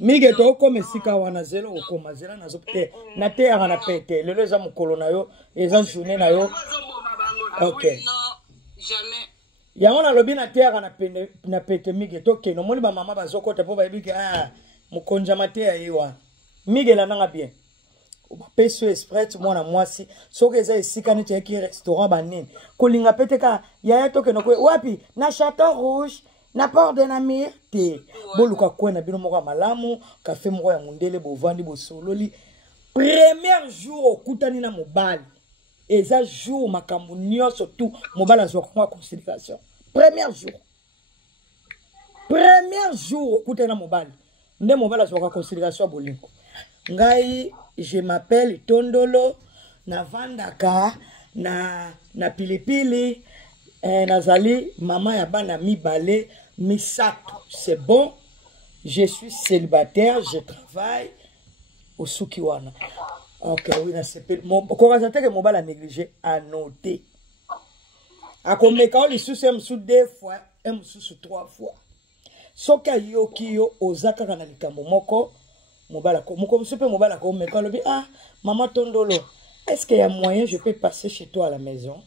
Mige to comme sika wana zelo okoma zela nazo te na te ara na pete lelo za mukolo na yo eza journée na yo. OK. Jamais. Yango na lobi na te ara na pete mige to ke no moni ba mama bazokota po ba biki mukonja mate ya yiwa. Mige la nanga bien. Peso express mwana mwasi soki eza esika neti yaki restaurant banini kolinga pete ka yaya to ke no wapi na Château Rouge na port de la mer te boluka kwena bino moko malamu café moko ya mundele bovandi bosololi premier jour okutani na mobali eza jour makambo nyonso tout mobali azwa considération premier jour okutani na mobali nde mobali azwa considération bolingo ngai je m'appelle Tondolo na vandaka na pilipili nazali mama ya bana mibale misato c'est bon je suis célibataire je travaille au Sukiwana. OK oui na sepel ko razate ke mobala négligé à noter akomeka oli sous deux fois sous trois fois soka yoki yo ozaka na likambo moko mobala ko moko supe mobala ko meka lobi maman Tondolo est-ce qu'il y a moyen je peux passer chez toi à la maison?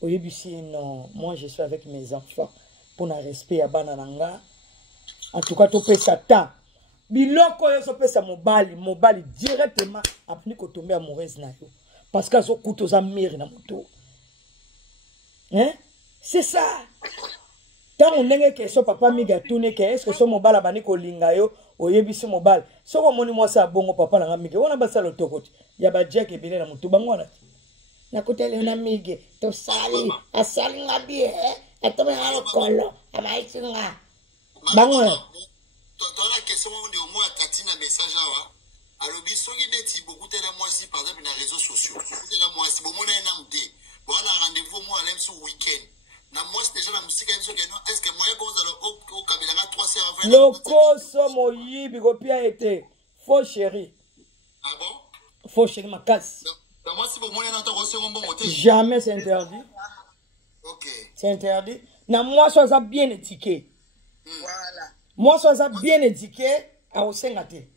Oui, non, moi je suis avec mes enfants pour un respect à banananga. En tout cas, tu peux ça temps. Biloko yo so pesa mobali directement après que tomber amoureuse na yo parce que so kuto za mire na moto. Hein? C'est ça. Tant on ndenge ke so papa miga tune ke est-ce que so mobala bani ko linga yo oyebisi mobali. So ko moni moi sa bongo papa na miga. Ona basalo tokoti. Ya ba jack ebele na moto bangwana. Na kutele na mige to sali asali ngabie atobe ngalo kolo amaitsi nga bango to la question on de au moins tatina message awa alobi soki neti beaucoup tena moi si par exemple na réseaux sociaux tena moi si bon mona na mde voilà rendez-vous moi même sur week-end na moi c'est déjà la musique so que non est-ce que moi ko za au kabela nga 3 heures avant lokoso moyibi ko pia été faux chéri. Ah bon Faux chéri ma casse. Jamais c'est interdit. Ok. C'est interdit. Na moi ça bien étiqueté. Voilà. Moi ça bien étiqueté à osengate.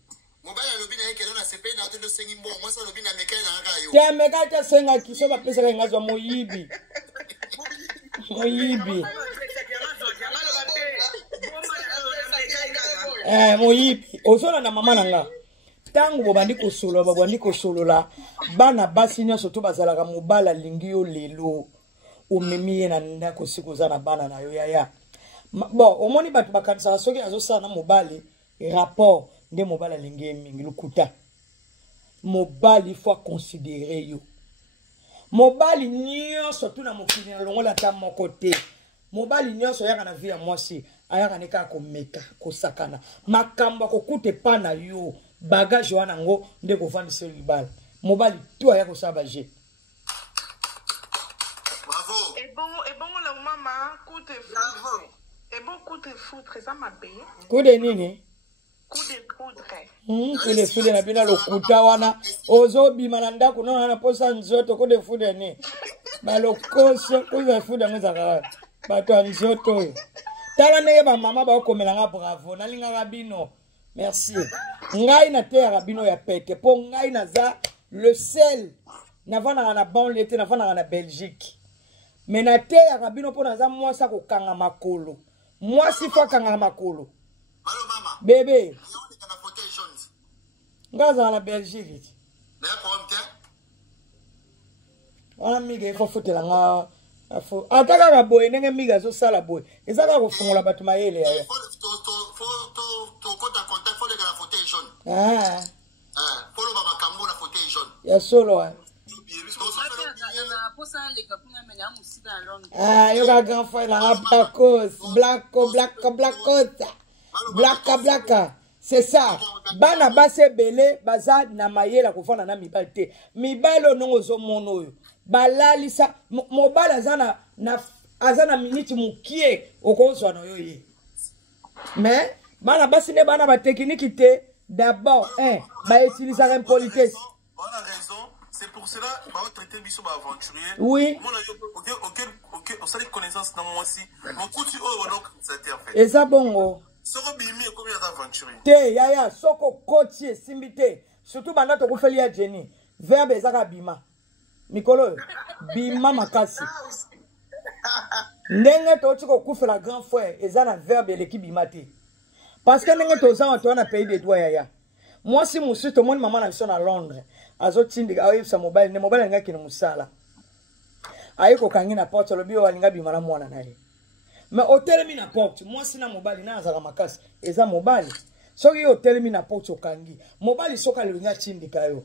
Mobile lobi na yeke na sepe na tendo sengi mbo moi ça lobi na meka na nga yo. Ya meka ta senga kiso ba pesa nga zo moyibi. Moyibi. Moyibi. Ozona na mama nanga. Tango bobandi kosolola bana basi nyonso to bazalaka mobala lingi yo lelo omemi ye na ndako sikoza na bana na yo yaya bon omoni bato bakanisaka soki azosala na mobali rapport nde mobala lingi mingi lukuta mobali faut considérer yo mobali nyonso tu na mokili na longola ta moko te mobali nyonso yaka na vie ya mwasi ayaka neka komeka kosakana makambo kokute pa na yo bagage wana ngo nde ko vandi sur libal mobali tout aya ko sabaje. Bravo. Et bon la maman coup de foudre. Et bon coup de foudre ça m'a payé. Coup de nini? Coup de foudre. Coup de foudre na bina lokuta wana ozo bimana ndako nona na posa nzoto coup de foudre ni. Ba lokoso coup de foudre ngezaka bato nzoto. Tala neye ba mama ba komelanga bravo nalinga rabino. Merci. Ngai na te rabino ya pete po ngai naza le sel navana na banlieue te navana na Belgique. Mais na te rabino po naza mwasa ko kanga makolo. Mwasi fa kanga makolo. Allô mama. Bébé. On est na fauteuil jaune. Ngaza na Belgique. Na problème te? Wana mige faut fotela nga afo ataka ka boy ndenge miga zo sala boy ezaka ko fungola bato mayele ya to kota contact faut le la fauteuil jaune faut le baba kambo na fauteuil jaune ya solo yo ka grand frère la black c'est ça bana base belé baza na mayela ko fana na mibali te mibali onongo zo mono yo balalisa mobile azana minute mukie okozwa na yo ye mais bana basi ne bana ba technique te d'abord ba utiliser une politesse on a raison c'est pour cela ba traiter biso ba aventurier oui OK on s'est connaissance dans moi aussi beaucoup tu donc ça en fait et ça bongo Soko bimi et combien d'aventuriers? Te yaya soko koti esimbi te. Surtout banda tokufeli ya Jenny. Verbe ezaka bima. Mikolo bima makasi. Ndenge toti kokufela grand frère eza na verbe eleki bima te. Parce que ndenge toza to na pays des doigts yaya. Moi si musu to moni maman na biso na Londres. Azo tindika ayo sa mobile ne mobile ngaki ni musala. Ayiko kangi na porte lobi walinga bima na mwana naye. Mais hotel na porte moi sina mobile na azaka makasi eza mobile. Soki hotel na porte okangi. Mobile soka linga tindika yo.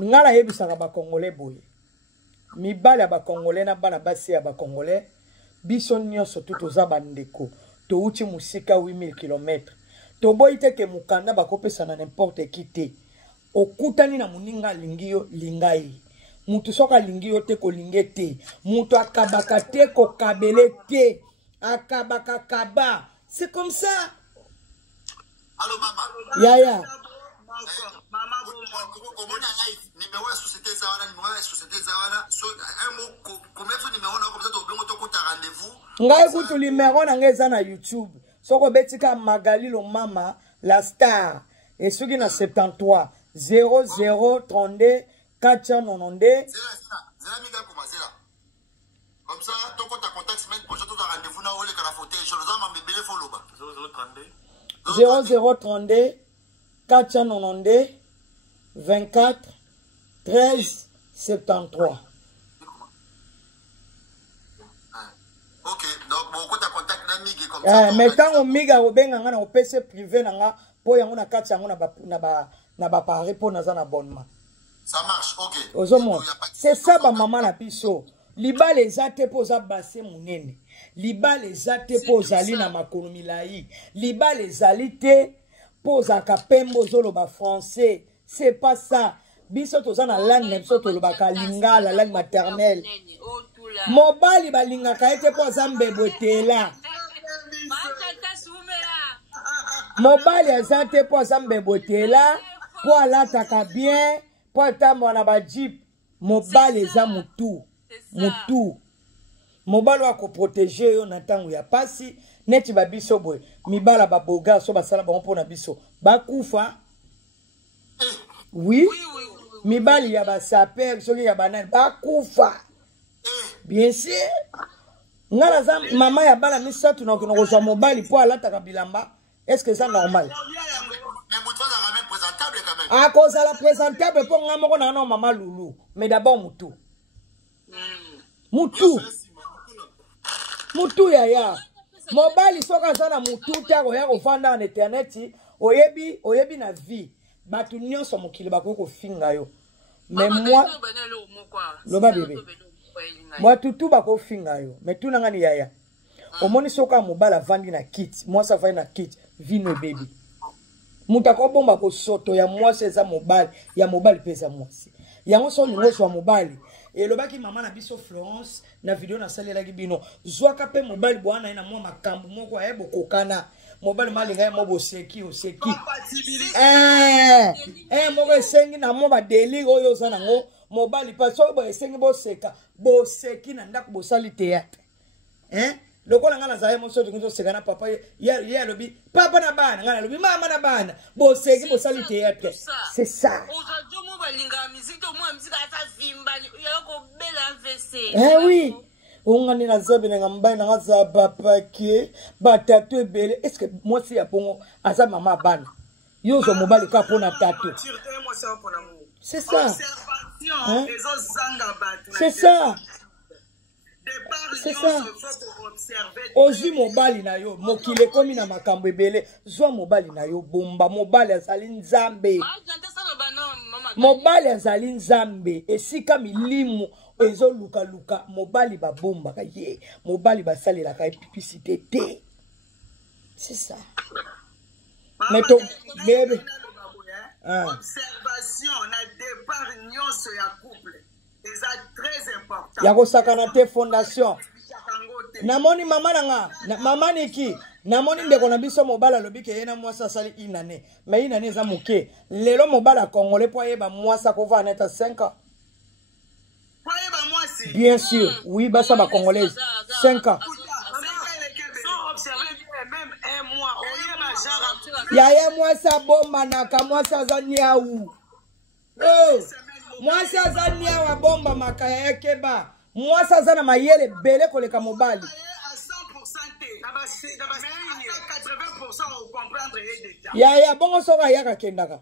Ngala yebisaka ba Congolais boye. Mibale ya ba Congolais na bana basi ya ba Congolais biso nyonso tutoza bandeko. To uchi musika 8000 km. To boite ke mukanda bakopesa na n'importe qui te. Okutani na muninga lingio lingai. Mutu soka lingio te ko lingete. Mutu akabaka te ko kabele te. Akabaka kaba. C'est comme ça. Allô maman. Yaya. Maman, comment on a live numéro de société Zawana, numéro de société Zawana. Un mot, combien de numéros comme ça, tu as rendez-vous? Ngai kutu numéro na ngeza na YouTube. Soko betika Magali lo mama la star. Et sugi na 73 0032 492. Zela miga pour Zela. Comme ça, tu as contact semaine prochaine, tu as rendez-vous na ole kana fauteuil. Je nous ai bébé follow ba. 0032 492 24 13 73. Ok, donc beaucoup de contact na migi comme ça. Mais tant on miga obenga ngana o PC privé na nga po yango na kati yango na ba pari po na za na abonnement. Ça marche, ok. Ozomo. C'est ça ba maman na biso. Liba les ate po za basse munene. Liba les ate po zali na makolo milai. Liba les alite po za kapembo zolo ba français. C'est pas ça. Biso to za na langue na biso to lo ba lingala langue maternelle. Mobali balinga kaete po zambe botela. Mobali azate po zambe botela po alataka bien po atambo na ba jeep. Mobali za mutu. Mutu. Mobali wa ko protéger yo na tangu ya pasi neti ba biso boy. Mibala ba boga so basala ba mpo na biso. Bakufa. Oui. Mibali ya ba saper soki ya banani bakufa. Bien sûr. Ngala za mama ya bala misatu na kozo mobile po alata bilamba. Est-ce que c'est normal? Mais Moutouza est quand même présentable quand même. À cause de la présentable pour ngamo na non maman Loulou. Mais d'abord Moutou. Moutou. Moutou yaya. Mobile soka sana Moutou ta ko ya ko fanda en internet oyebi na vie. Batu nyonso mokili bakoko finga yo. Mais moi loba bébé. Moi tout bako finga yo. Mais tout nanga ni yaya. Omoni soka mobala vandi na kit. Moi ça va na kit. Vino baby. Mutako bomba ko soto ya mwasi eza mobile. Ya mobile pesa mwasi. Yango so lingoso wa mobile. Et le baki maman na biso Florence na video na salela gibino. Zwaka pe mobile bwana ina mwa makambu moko ebo kokana. Mobile malinga mo boseki oseki. Moko esengi na mo ba deli oyo zana ngo mobile pa so bo esengi boseka. Boseki na ndako bosali théâtre. Lokola ngana zaye mo so tunzo sekana papa ya lobi papa na bana ngana lobi mama na bana boseki bosali théâtre. C'est ça. Oui. Ongani na zabe na mbaye na za papa ke batatu ebele. Est-ce que moi si ya pongo asa mama bana yozo mobali ka pona tatu. C'est ça. C'est ça. C'est ça. Ozi mobali na yo mokile komi na makambo ebele zwa mobali na yo bomba mobali azali nzambe. Mobali azali nzambe esika milimu ezo luka luka mobali ba bomba ka ye mobali ba salela ka publicité te. C'est ça. Mais to bébé. Observation na départ nyonso ya couple. C'est très important. Yako sakana te fondation. Namoni mama nanga, mama niki, namoni ndeko na biso mobala lobike yena mwasa sali inane. Mais inane za muke. Lelo mobala congolais po yeba mwasa ko va neta 5 ans. Po yeba mwasi. Bien sûr, oui basa ba congolaise 5 ans. Sans observer même un mois Yaya mwasi abombanaka mwasi aza niawu. Mwasi aza niawu abomba makaya yakeba. Mwasi aza na mayele bele koleka mobali. Yaya bongo soka yaka kendaka.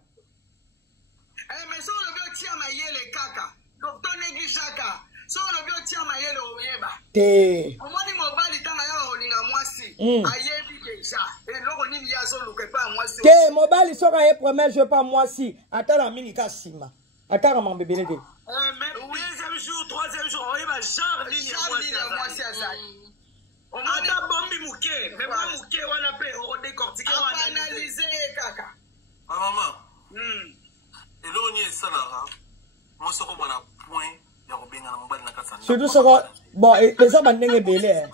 Mais so le bio tia mayele kaka. Docteur négligaka. So le bio tia mayele oyeba. Te. Omoni mobali tanga ya olinga mwasi. Ayebi deja. Et loko nini ya so luke pa mwasi. Te mobali soka ye premier jeu pa mwasi. Atala mingi ka sima. Atala mambebele te. Mais deuxième jour, troisième jour, oyeba genre nini ya mwasi azali. Ata bombi muke. Mais moi muke wana pe o décortiquer wana analyser kaka. Maman. Et là, on y est ça là. Moi, je suis un point. Surtout ça, bon, les gens bandenge belé.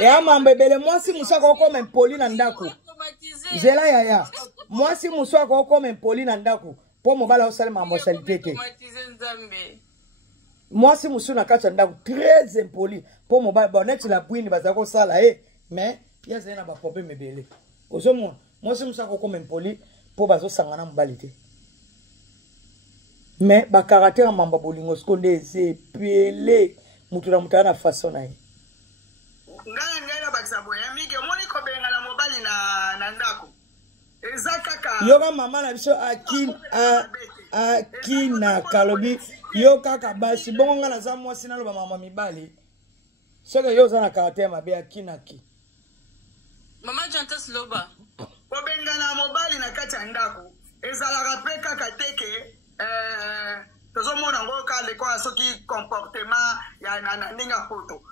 Et à mambebele, moi si moussa comme un poli nandaku. J'ai là yaya. Moi si moussa comme un poli nandaku. Pour mon bala au salle ma mortalité. Moi si moussa na kacha nandaku très impoli. Pour mon bala bonnet la bouine bazako sala eh. Mais pièce na ba problème belé. Ozo moi si moussa comme un poli. Pour bazo sangana mbalite. Mais ba caractère mamba bolingo skonde c'est pelé mutura mutana façon na ye. Ngala bakisa boya mike moni ko benga na mobali na ndako. Ezakaka. Yoga mama na biso akina kalobi yo kaka basi bongo ngala za mwasi na loba mama mibali. Seke yo za na caractère mabe akina ki. Mama Jantas loba. Kobenga na mobali na kati ya ndako ezalaka pe kaka teke tozomona ngo kale kwa soki comportement ya na ndinga poto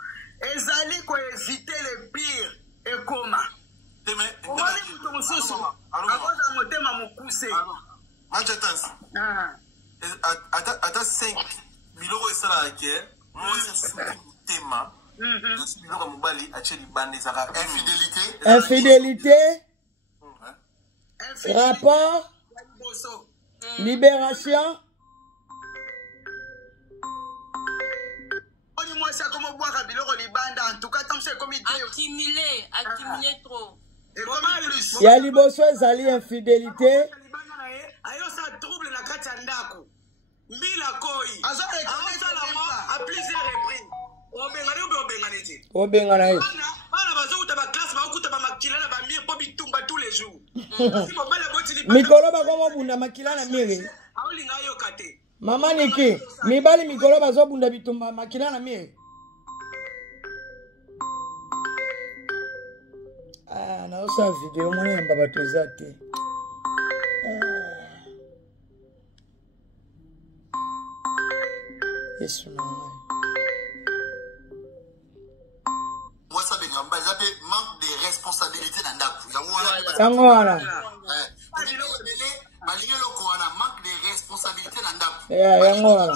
ezali ko éviter le pire ekoma omoni mutu mosusu akoza motema mokuse ata 5 biloko esalaka ke mwasi asuki motema biloko ya mobali atie libanda ezalaka infidélité rapport, libération. Accumuler trop. Il y a liboso ezali infidélité. Obengana ye. Mikolo bakomo bunda makila na mire. Mama niki, mibali mikolo bazo bunda bitumba makila na mire. Ah, na osa video mwana yamba bato ezate. Yesu na mwana. Moi, ça manque de responsabilité dans la Tango wana. Manque de responsabilité dans la yango wana.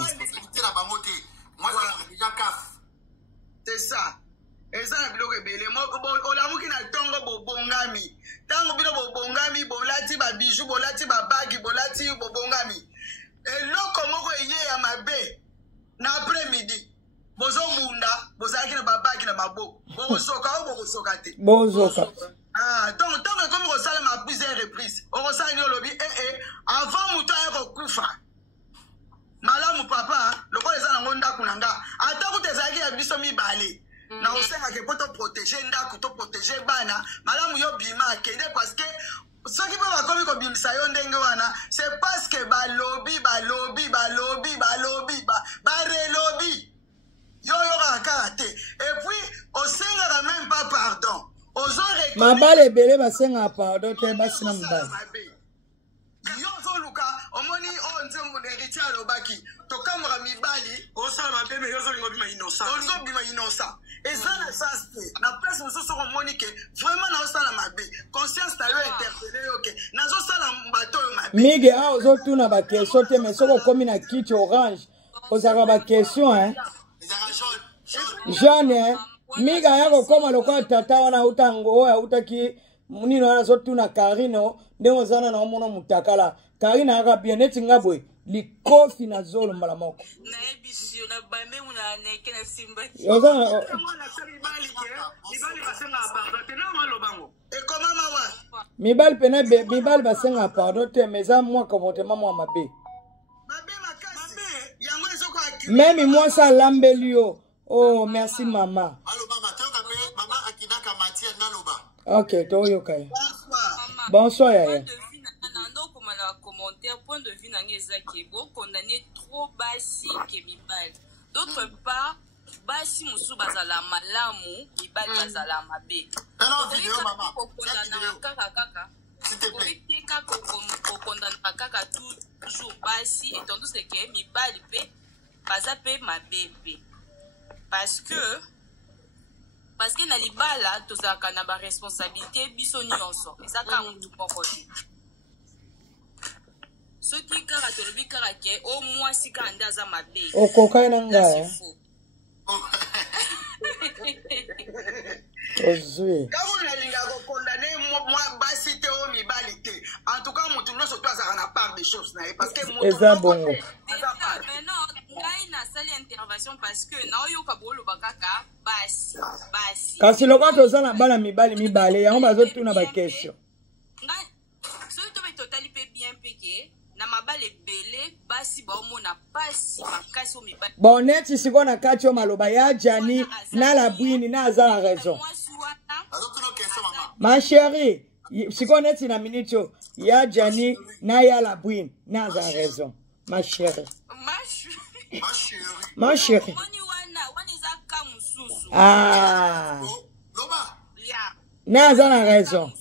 C'est ça. Et ça, biloko ebele olamuki na tongo bobongami. Tango bilo bobongami bolati ba bijou bolati ba bagi bolati bobongami. Eloko moko eye ya mabe na après midi. Bozo munda, bozaki na babaki na maboko. Bozoka o bozoka te. Bozoka. Ah, donc comme on sala ma plusieurs reprises. On sala ni lobi avant muto ya kokufa. Malamu papa, loko eza na ngonda kunanga. Ata kutezaki ya biso mibale. Na osenga ke poto protéger ndaku to protéger bana. Malamu yo bima kende parce que ceux qui peuvent comme ko bimsa yo ndenge wana, c'est parce que ba lobby ba relobi. Yo rakate. Et puis au senga même pas pardon. Mabale bele basenga pardon te basina mbali. Yo zoluka omoni o nzembo de Richard Obaki to kamera mibali o sala mabebe yo zolingo bima innocent. Olingo bima innocent. Et ça na saste na place mosusu ko monike vraiment na osala mabe. Conscience ta yo interpellé OK. Na zo sala mbato yo mabe. Mige a ozo tuna ba question te mais soko komi na kit orange. Ozaka ba question hein. Jaune hein. Miga yako koma lokwa tata wana utango ya utaki munino wana so tuna Karino ndengo zana na omono mutakala Karina aka bien neti ngabwe likofi na zolo mbala moko mibali pena mibali basenga pardon te mais ça moi comportement moi mabe même moi ça lambelio. Oh merci maman. Ok, toyoka. Bonsoir yaya. Point de vue n'angezaki bo condamner trop basi que mibali. D'autre part, basi musu bazala malamu, mibali bazala mabe. Alors vidéo maman. Kaka. S'il te plaît. Kaka toujours basi et tandis que mibali pe baza pe mabe. Parce que na libala tozaka na ba responsabilité biso nyonso. Ezaka mutu moko te. Ce qui caractérise caractère au moins si kanda za mabe. Okoka na ngaya. Ozui. Quand on a linga ko condamner moi basité au mibalité. En tout cas mutu no surtout ça na part des choses na parce que mutu. Eza bongo. Mais non, ngai na sali intervention parce que na oyoka bolo bakaka basi. Kasi lokwa toza na bala mibale yango bazotuna ba question. Ngai surtout be totali pe bien péqué. Na mabale belé basi ba omona pasi makasi o mibali. Bon neti siko na kati o maloba ya Jani na la bwini na azala raison. Ma chérie, siko neti na minito ya Jani na ya la bwini na azala raison. Ma chérie. Ma chérie. Ah. Na azala raison.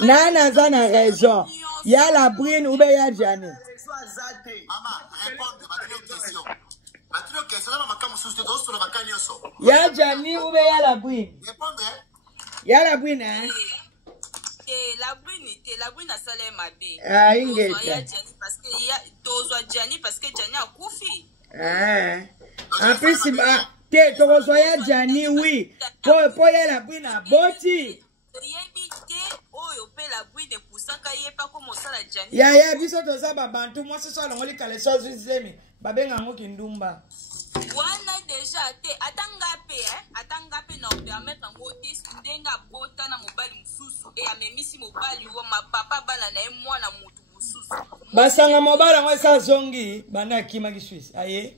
Nana zana raison. Ya la brine ou bien ya Jani. Maman, réponde à ma question. Ma question, maman, comme sous te donne sur la vacances. Ya Jani ou bien ya la brine. Répondez. Ya la brine, hein? La brine a salé ma bé. Ah, ingeta. Parce que Jani a koufi. Ah. En plus, te tokozoya Jani, oui. Po ya la brine a boti. Ya biso toza babantu moi ce soir longoli kale so zemi babenga ngo kindumba wana déjà te atanga pe na permettre ngo te ndenga bota na mobali mususu e amemisi mobali wo mapapa bala na mwana mutu mususu basanga mobala ngo sa zongi bana kima ki Suisse aye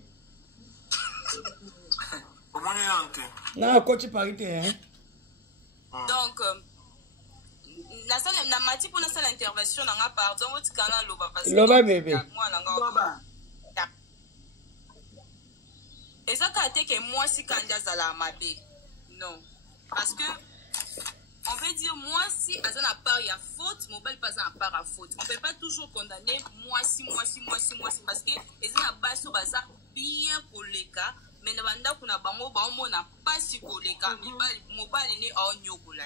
na coach parité hein donc na mati pour na intervention na pardon votre canal loba bébé et ça t'as été que moi si kanja zala mabe non parce que on peut dire moi si azana part il y a faute mobile pas en part à faute on peut pas toujours condamner moi si parce que ezana baso baza bien koleka mais na banda kuna bango ba omona pas si koleka mobile ni a onyokola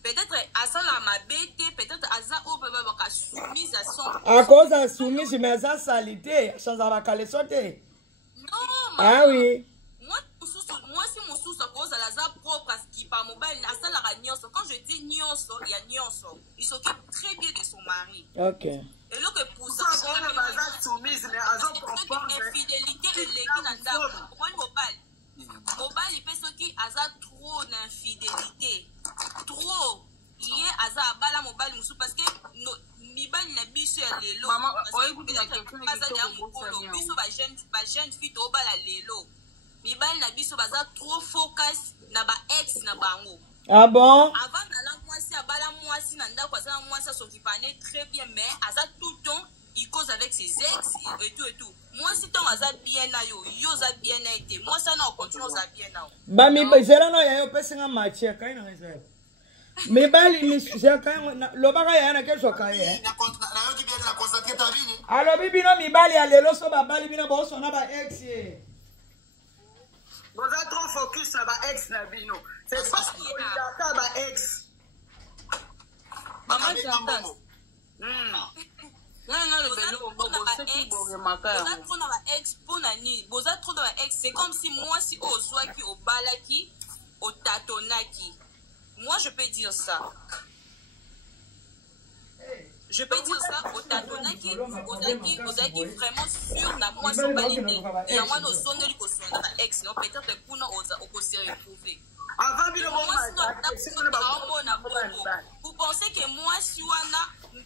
peut-être à ça la mabete peut-être à ça au baba baka soumise à son à cause de soumise mais ça salité sans avoir calé sauter non ah oui moi si mon sous à cause à la za propre parce qu'il pas mobile à ça la nyonso quand je dis nyonso il y a nyonso il s'occupe très bien de son mari ok et là que pour ça on va ça soumise mais à son propre infidélité et l'équipe dans ta mobile il peut sortir à ça trop d'infidélité trop lié à ça bala mobile musu parce que mibali na biso ya lelo biso ba jeune fille to bala lelo mibali na biso baza trop focus na ba ex na bango ah bon avant na la mwasi abala mwasi na ndako azana mwasi s'occupane très bien mais aza tout le temps il cause avec ses ex et tout moi si ton aza bien na yo za bien na été moi ça na continue za bien na ba mi bezela no ya yo pesinga matière kai na réserve mibali mi ya kai lobaka ya na kesho kai na yo ki bien na concentrer ta vie ni alo bibino mibali ya lelo so babali bino bo so na ba ex vous êtes trop focus sur ba ex na bino c'est parce que il y a ba ex maman j'entends c'est comme si moi si au soit qui au balaki au tatonaki moi je peux dire ça Je peux dire ça, otatonaki ozalaki vraiment sûr na mwasi mobali te yango wana osondeli kosonda na ex no peut-être kuna okose retrouver. Avant bino vous pensez que mwasi wana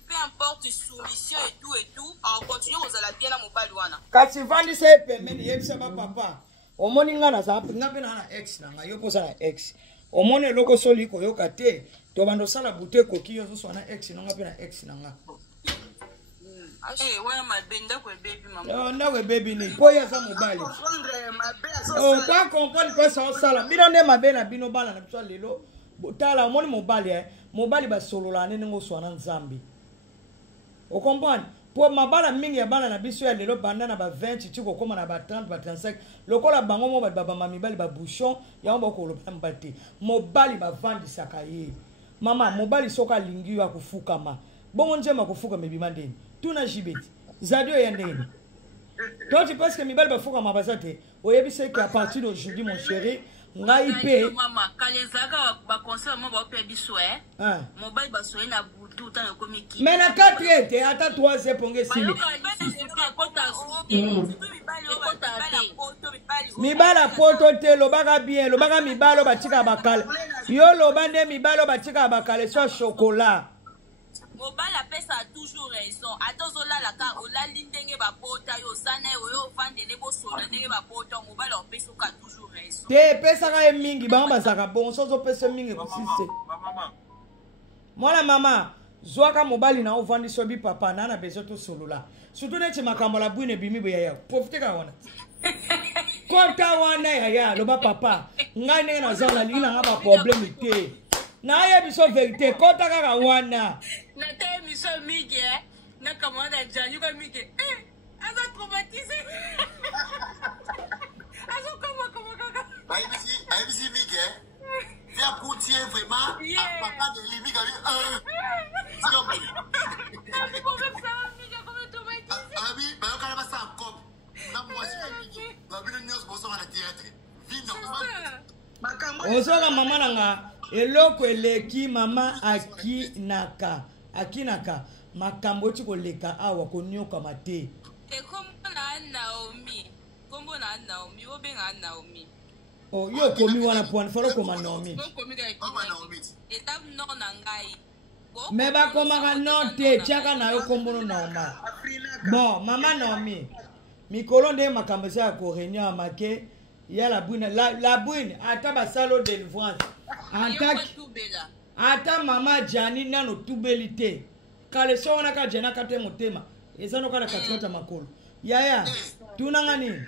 peu importe soumission et tout on continue kozala bien na mobali wana kasi vandisa ye pembeni yebisa bapapa omoni nga na nga mpe na ex na nga yo mpoza na ex omoni eloko soli koyoka te to bando osala bute ekoki yo ozoswa na ex na nga mpe na ex na nga ndako ebebi nini mpo ye aza mobali oka comprendre mpesa osala bino nde mabe na bino bana na biso lelo tala omoni mobali basolola nene ngo oswa na nzambe okomprendre po mabala mingi ya bana na biso ya lelo banda na ba 20 ti kokoma na ba 30 ba 35 lokola bango mo ba mibali ba bouchon yango bakoloba mobali te mobali bavandisaka ye mama mobali soka alingi yo akufukama bongo njema kufukama ebima ndeni tuna jibeti zadio ya ndeni toti parce que mibali bafukama baza te oyebisa ke à partir d'aujourd'hui mon chéri ngai pe mama kalezaka ba conseil mo ba pe biso mobali basoye na butu tanga komiki mais na 4 te ata 3 ponge sili mibala poto te lobaka bien lobaka mibalo batika bakale yo lobande mibalo batika bakale so chocolat mobali apesa toujours raison atozolala ka olali ndenge bapota yo sana oyo ofandele bosola ndenge bapota mobali apesa ka toujours raison te pesaka ye mingi bango bazaka bon sozo pesa mingi kusise mwana mama zwaka mobali na ovandisa bi papa na bezo to solola surtout neti makambo la bwine bimi boya ya profite ka wana kota wana ya loba papa ngai ndenge na zana linga nga ba problème te na ye biso vérité kota kaka wana na te miso migi na kamanda janyu ka migi aza traumatisé azo comment kaka ayebisi migi via poutier vraiment papa de limi kali abi bayokala basa cop na mwasi migi babino nyos boso na théâtre vino osoka mama nanga eloko eleki mama akinaka makambo oti koleka awa konyokama te kombo na Naomi obenga Naomi yo komi wana pwana falo koma Naomi étape non na ngai me bakomaka non te tiaka na yo kombono Naoma bon mama Naomi mikolo nde makambo eza ya koreunion make ya la bwine ata basalo délivrance ata mama jani nano tubeli te kale so wana ka jana kate motema ezano kala katikata makolo yaya tunanga nini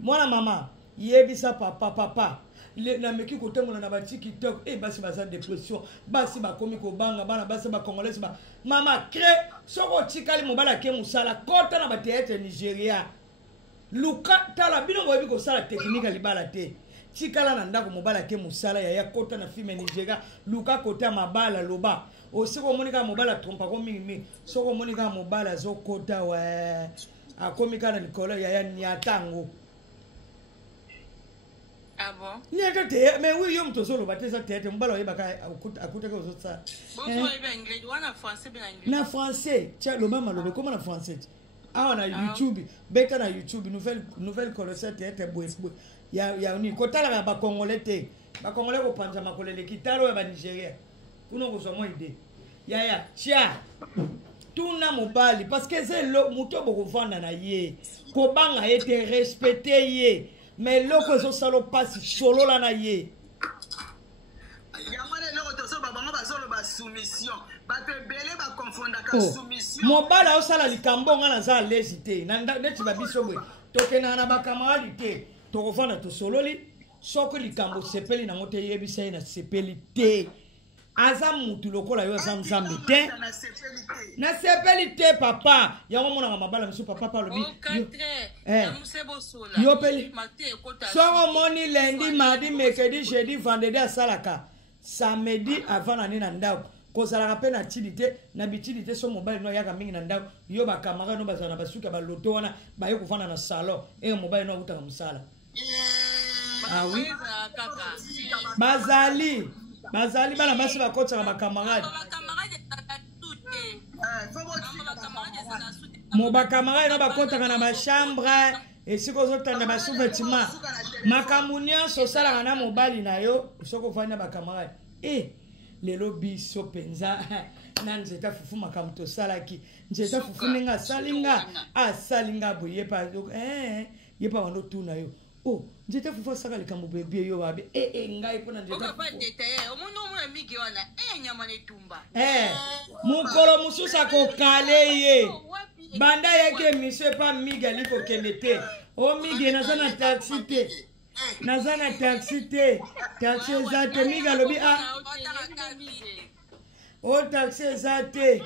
mwana mama yebisa papa na meki kotemona na batiki tok basi baza dépression basi bakomi kobanga bana basi ba congolais ba mama cré soko tikali mobala ke musala kota na bateatre Nigeria luka tala bino boyebi kosala technique libala te tikala na ndako mobala ke musala ya kota na filme Nigeria luka kota mabala loba osiko monika mobala trompa ko mingi soko monika mobala zo kota wa akomika na likolo ya nyatango ah bon nyata te mais oui yo mto solo bateza tete mbala oyebaka akutaka ozotsa bonjour anglais wana français bien anglais na français tia lo mama lobe comment na français awa na YouTube beka na YouTube nouvelle colosette tete boe ya uni kotala ba congolais te ba congolais ko panja makolele kitalo ya ba Nigeria kuno ko somo ide ya tia tuna mobali parce que c'est lo muto boko vanda na ye ko banga ete respecter ye mais loko zo salo passe solo la na ye yamane loko to so babanga basolo ba soumission ba te belé ba confondre ka soumission mobala osala likambo nga na za lésité na ndeti ba biso bwe tokena na ba camarade te to kovanda to sololi soko likambo sepeli na ngote yebisa na sepeli te aza mutu lokola yo aza nzambe te na sepeli te papa yango mona mabala misu papa lobi yo peli soko moni lundi mardi mercredi jeudi vendredi asalaka samedi avant na nina ndako kozalaka pe na tidite na bitidite so mobile no yaka mingi na ndako yo ba camarade no bazana basuka ba loto wana ba yo kufana na salon mobile no utaka musala ah oui bazali bana basi bakotsa ba camarade mo bacamarade no bakotaka na bachambre esika ozotanda basous-vêtement makambo nyonso osalaka na mobali na yo soki ofandi na bacamarade lelo biso mpenza na nzeta fufu makambo tosalaki nzeta fufu ndenge asalinga boye yepa wando tuna yo nzeta fufu asaka likambo bebie yo wabe ngai mpona nzeta mokolo mosusu akokale ye banda yeke miso epa migi ali kokende te migi naza na taxi te naza na taxi te taxi eza te migi alobi taxi eza te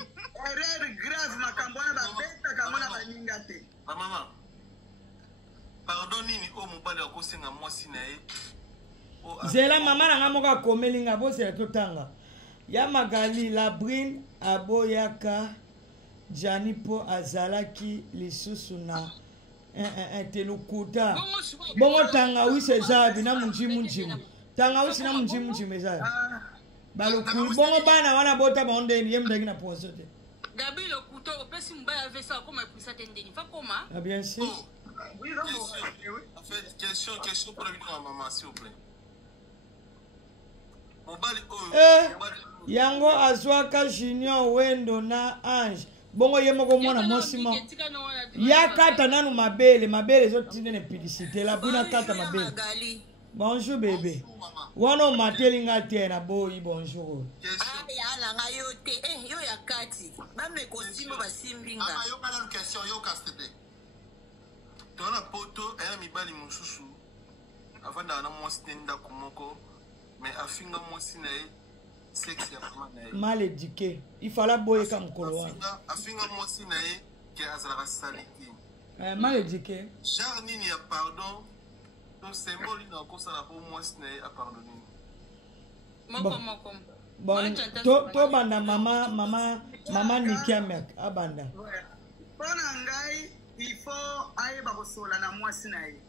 erreur grave makambo wana babetaka mona baninga te mama pardon nini mobali akosenga mwasi na ye zela mama nanga moko akomelinga bosela totanga ya magali labrine aboyaka jani mpo azalaki lisusu na telukuta bongo tangawisi ezabi na munjimunjimu tangawisi na munjimunjimu ezabi balokulu bongo bana wana bota baondeni ye mudaki na poso te gabi lokuto opesi mbaya avesa koma episa te ndeni fa koma bien sûr. Oui, non, en fait, question pour la vie de ma maman, s'il vous plaît. Yango azwaka junior wendo na ange bongo ye moko mwana mosimo ya kata nanu mabele ezotinde ne publicité la buna kata mabele. Bonjour bébé wana matelinga te na boyi bonjour ala nga yo te yo ya kati bamne kosimo basimbinga yo kana question yo kaste dans la poto elle mibali mususu avanda na mwasi ndako moko mais afinga mwasi na ye sexe ya mama na ye mal éduqué il fallait boyer comme koloa afinga mwasi na ye ke azala saliti mal éduqué genre nini ya pardon donc symbole na kosala po mwasi na ye a pardonner moko bon to banda mama nikiamek abanda mpona ngai il faut ayeba kosola na mwasi na ye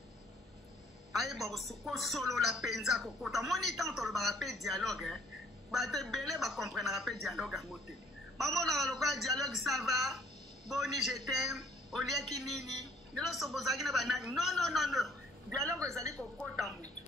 ayeba kosolola mpenza kokota moni ntango tolobaka mpe dialogue bato ebele bakomprenaka mpe dialogue yango te bamonaka lokola dialogue ça va boni je t'aime oliaki nini lelo so bozalaki na banani non dialogue ezali kokota motu